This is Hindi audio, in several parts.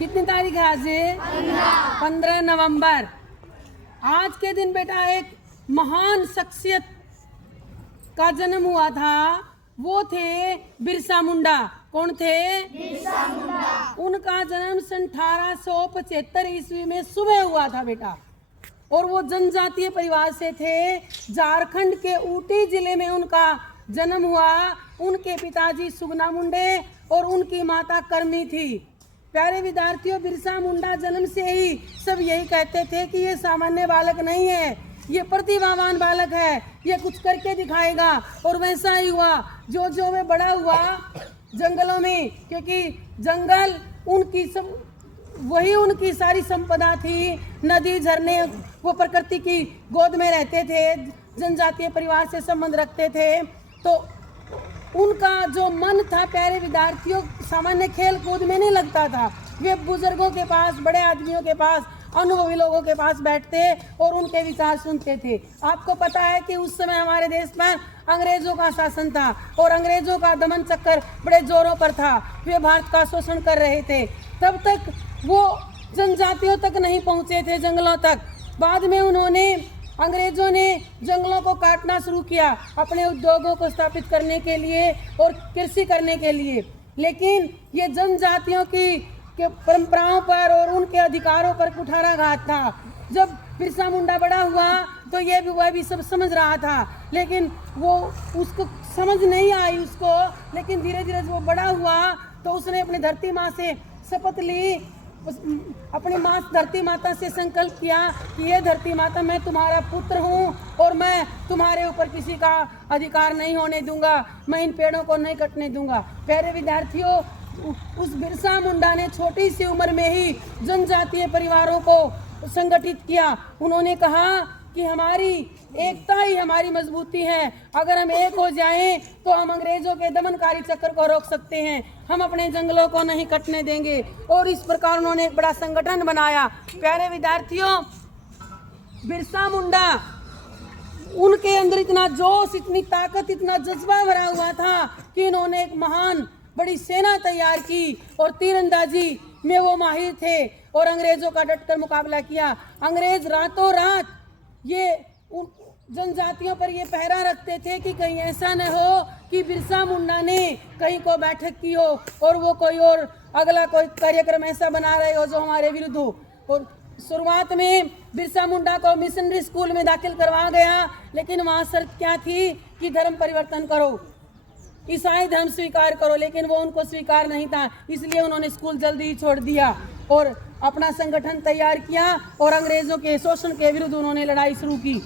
कितनी तारीख है आज? 15 नवंबर। आज के दिन बेटा एक महान शख्सियत का जन्म हुआ था। वो थे बिरसा मुंडा। कौन थे? बिरसा मुंडा। उनका जन्म सन 1875 ईस्वी में सुबह हुआ था बेटा। और वो जनजातीय परिवार से थे। झारखंड के ऊटी जिले में उनका जन्म हुआ। उनके पिताजी सुगना मुंडे और उनकी माता करमी थी। प्यारे विद्यार्थियों, बिरसा मुंडा जन्म से ही सब यही कहते थे कि ये सामान्य बालक नहीं है, ये प्रतिभावान बालक है, ये कुछ करके दिखाएगा। और वैसा ही हुआ। जो जो वे बड़ा हुआ जंगलों में, क्योंकि जंगल उनकी सब वही उनकी सारी संपदा थी। नदी झरने वो प्रकृति की गोद में रहते थे, जनजातीय परिवार से संबंध रखते थे। तो उनका जो मन था प्यारे विद्यार्थियों, सामान्य खेल कूद में नहीं लगता था। वे बुजुर्गों के पास, बड़े आदमियों के पास, अनुभवी लोगों के पास बैठते और उनके विचार सुनते थे। आपको पता है कि उस समय हमारे देश में अंग्रेजों का शासन था और अंग्रेजों का दमन चक्कर बड़े जोरों पर था। वे भारत का शोषण कर रहे थे। तब तक वो जनजातियों तक नहीं पहुंचे थे, जंगलों तक। बाद में अंग्रेजों ने जंगलों को काटना शुरू किया अपने उद्योगों को स्थापित करने के लिए और कृषि करने के लिए। लेकिन ये जनजातियों की परंपराओं पर और उनके अधिकारों पर कुठाराघात था। जब बिरसा मुंडा बड़ा हुआ तो वह भी सब समझ रहा था, लेकिन वो उसको समझ नहीं आई उसको। लेकिन धीरे धीरे जब वो बड़ा हुआ तो उसने अपनी धरती माँ से शपथ ली, अपनी माँ धरती माता से संकल्प किया कि ये धरती माता, मैं तुम्हारा पुत्र हूँ और मैं तुम्हारे ऊपर किसी का अधिकार नहीं होने दूंगा, मैं इन पेड़ों को नहीं कटने दूंगा। प्यारे विद्यार्थियों, उस बिरसा मुंडा ने छोटी सी उम्र में ही जनजातीय परिवारों को संगठित किया। उन्होंने कहा कि हमारी एकता ही हमारी मजबूती है। अगर हम एक हो जाएं तो हम अंग्रेजों के दमनकारी चक्र को रोक सकते हैं, हम अपने जंगलों को नहीं कटने देंगे। और इस प्रकार उन्होंने एक बड़ा संगठन बनाया। प्यारे विद्यार्थियों, बिरसा मुंडा, उनके अंदर इतना जोश, इतनी ताकत, इतना जज्बा भरा हुआ था कि इन्होंने एक महान बड़ी सेना तैयार की और तीरंदाजी में वो माहिर थे और अंग्रेजों का डटकर मुकाबला किया। अंग्रेज रातों रात ये जनजातियों पर ये पहरा रखते थे कि कहीं ऐसा न हो कि बिरसा मुंडा ने कहीं को बैठक की हो और वो कोई और अगला कोई कार्यक्रम ऐसा बना रहे हो जो हमारे विरुद्ध हो। और शुरुआत में बिरसा मुंडा को मिशनरी स्कूल में दाखिल करवा गया, लेकिन वहाँ शर्त क्या थी कि धर्म परिवर्तन करो, ईसाई धर्म स्वीकार करो। लेकिन वो उनको स्वीकार नहीं था, इसलिए उन्होंने स्कूल जल्दी ही छोड़ दिया और अपना संगठन तैयार किया और अंग्रेजों के शोषण के विरुद्ध उन्होंने लड़ाई शुरू की।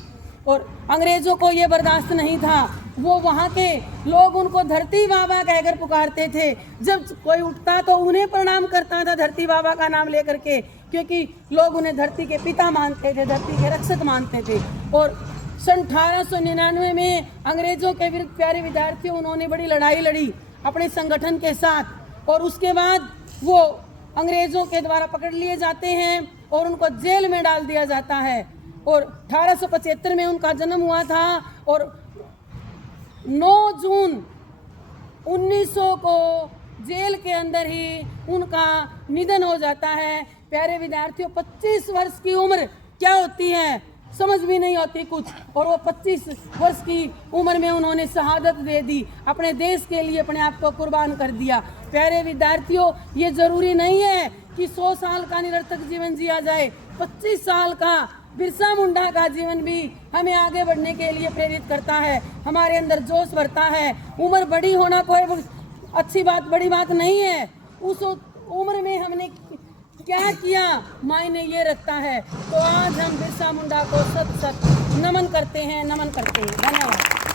और अंग्रेजों को ये बर्दाश्त नहीं था। वो वहाँ के लोग उनको धरती बाबा कहकर पुकारते थे। जब कोई उठता तो उन्हें प्रणाम करता था धरती बाबा का नाम लेकर के, क्योंकि लोग उन्हें धरती के पिता मानते थे, धरती के रक्षक मानते थे। और सन 1899 में अंग्रेजों के विरुद्ध प्यारे विद्यार्थियों उन्होंने बड़ी लड़ाई लड़ी अपने संगठन के साथ। और उसके बाद वो अंग्रेजों के द्वारा पकड़ लिए जाते हैं और उनको जेल में डाल दिया जाता है। और 1875 में उनका जन्म हुआ था और 9 जून 1900 को जेल के अंदर ही उनका निधन हो जाता है। प्यारे विद्यार्थियों, 25 वर्ष की उम्र क्या होती है समझ भी नहीं होती कुछ। और वो 25 वर्ष की उम्र में उन्होंने शहादत दे दी, अपने देश के लिए अपने आप को कुर्बान कर दिया। प्यारे विद्यार्थियों, ये जरूरी नहीं है कि 100 साल का निरर्थक जीवन जिया जाए। 25 साल का बिरसा मुंडा का जीवन भी हमें आगे बढ़ने के लिए प्रेरित करता है, हमारे अंदर जोश भरता है। उम्र बड़ी होना कोई अच्छी बात, बड़ी बात नहीं है। उस उम्र में हमने क्या किया मायने ये रखता है। तो आज हम बिरसा मुंडा को सत सत नमन करते हैं, नमन करते हैं। धन्यवाद।